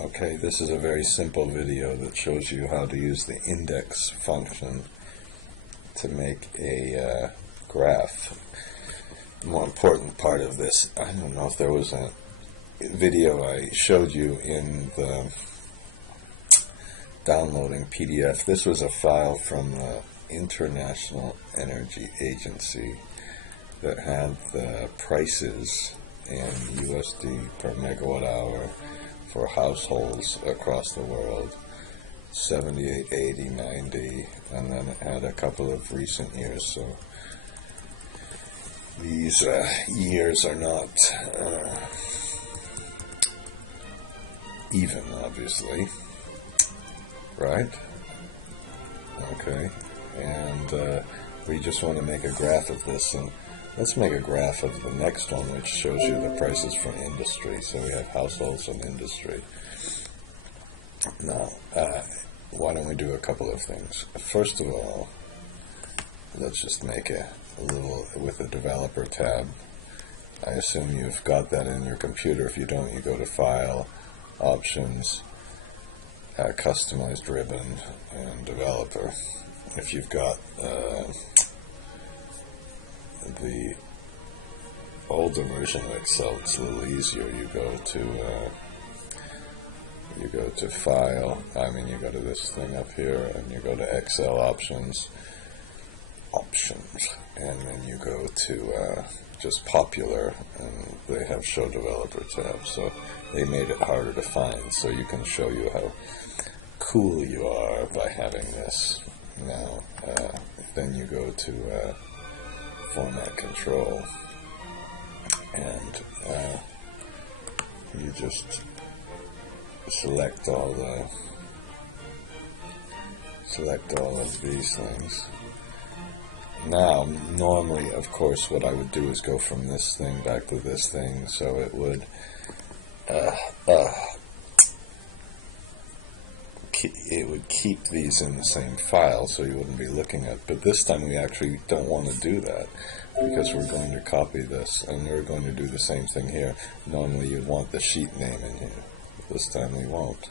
Okay, this is a very simple video that shows you how to use the index function to make a graph. The more important part of this, I don't know if there was a video I showed you in the downloading PDF. This was a file from the International Energy Agency that had the prices in USD per megawatt hour for households across the world, 78, 80, 90, and then it had a couple of recent years. So these years are not even, obviously, right? Okay, and we just want to make a graph of this, and let's make a graph of the next one, which shows you the prices for industry. So we have households and industry. Now, why don't we do a couple of things? First of all, let's just make a little, with the developer tab. I assume you've got that in your computer. If you don't, you go to File, Options, Customized Ribbon, and Developer. If you've got the older version of Excel, it's a little easier. You go to File, you go to this thing up here, and you go to Excel Options, and then you go to just Popular, and they have Show Developer tab, so they made it harder to find, so you can show you how cool you are by having this. Now, then you go to Format Control, and you just select all of these things. Now, normally, of course, what I would do is go from this thing back to this thing, so it would keep these in the same file, so you wouldn't be looking at. But this time we actually don't want to do that, because we're going to copy this, and we're going to do the same thing here. Normally you'd want the sheet name in here. This time we won't.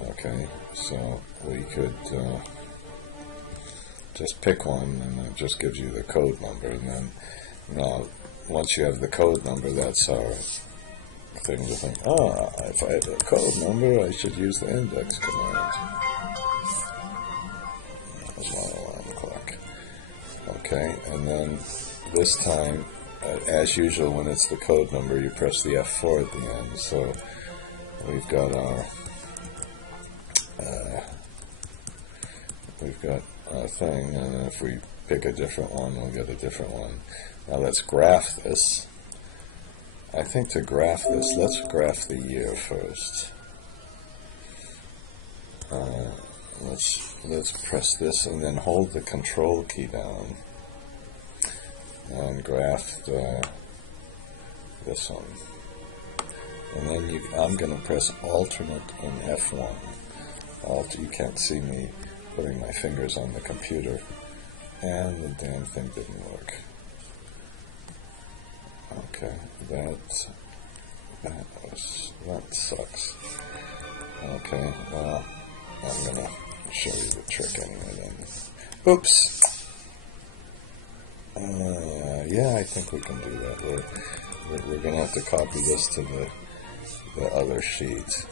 Okay, so we could just pick one, and it just gives you the code number. And then, now, once you have the code number, that's our thing to think, if I have a code number, I should use the index command. There's my alarm clock. Okay, and then this time, as usual, when it's the code number, you press the F4 at the end. So we've got our thing, and if we pick a different one, we'll get a different one. Now let's graph this. I think to graph this, let's graph the year first. Let's press this and then hold the Control key down and graph this one. And then I'm going to press Alternate in F1. You can't see me putting my fingers on the computer, and the damn thing didn't work. Okay, that sucks. Okay, well, I'm gonna show you the trick anyway then. Oops! Yeah, I think we can do that. We're gonna have to copy this to the other sheet.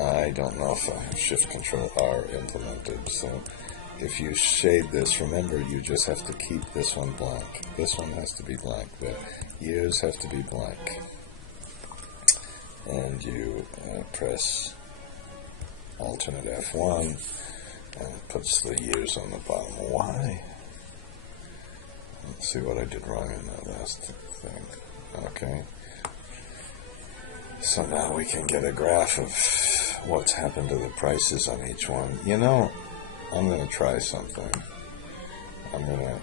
I don't know if Shift-Control-R implemented, so if you shade this, remember you just have to keep this one blank. This one has to be blank. The years have to be blank. And you press Alternate F1, and it puts the years on the bottom. Why? Let's see what I did wrong in that last thing. Okay. So now we can get a graph of what's happened to the prices on each one. You know, I'm going to try something. I'm going to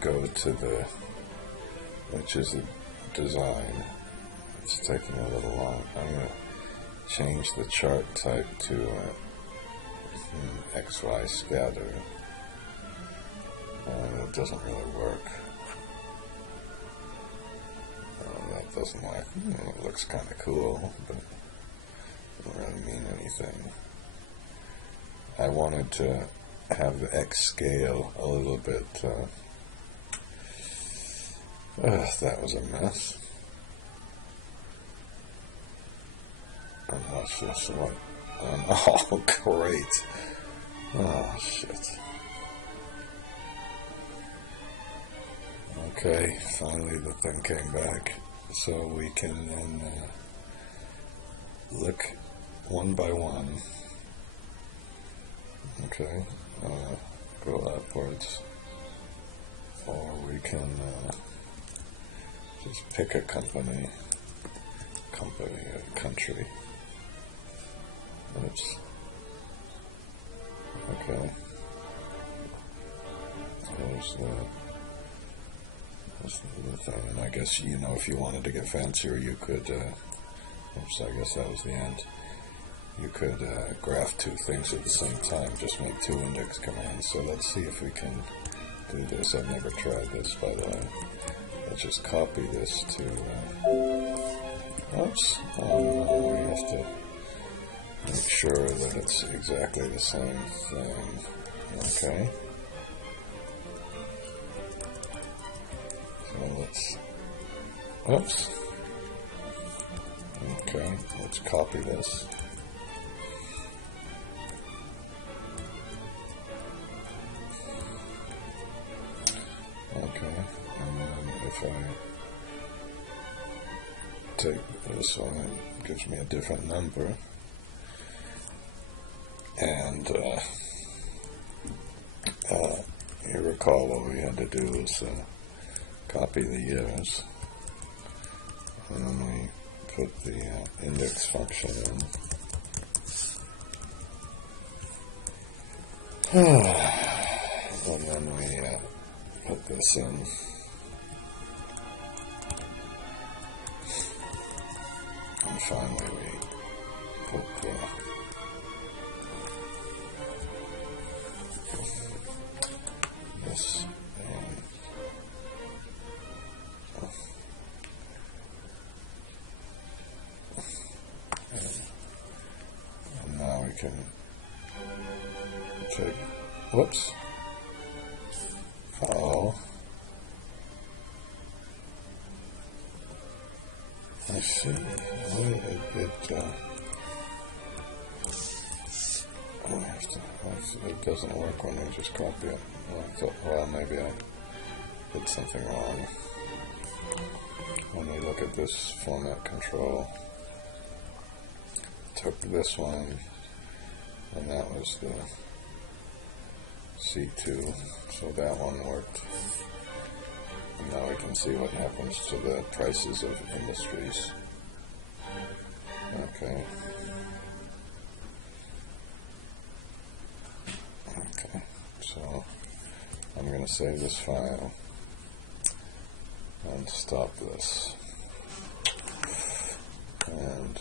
go to which is the design. It's taking a little long. I'm going to change the chart type to XY scatter. It doesn't really work. That doesn't like, it looks kind of cool, but doesn't really mean anything. I wanted to have the X scale a little bit, that was a mess. And watch this one. Oh, great. Oh, shit. Okay, finally the thing came back. So we can then look one by one. Okay, go upwards. Or we can just pick a company, a country. Oops. Okay. There's the thing. And I guess, if you wanted to get fancier, you could, oops, I guess that was the end. You could graph two things at the same time, just make two index commands. So let's see if we can do this. I've never tried this, by the way. Let's just copy this to, oops, we have to make sure that it's exactly the same thing. Okay. So let's, oops. Okay, let's copy this. Okay, and then if I take this one, it gives me a different number. And you recall what we had to do was copy the years, and then we put the index function in, and then we put this in. And finally we put this in. And now we can take, whoops. Oh, I see. It doesn't work when we just copy it. Well, maybe I did something wrong. When we look at this format control, took this one, and that was the C2, so that one worked. And now we can see what happens to the prices of industries. Okay. Okay, so I'm going to save this file and stop this. And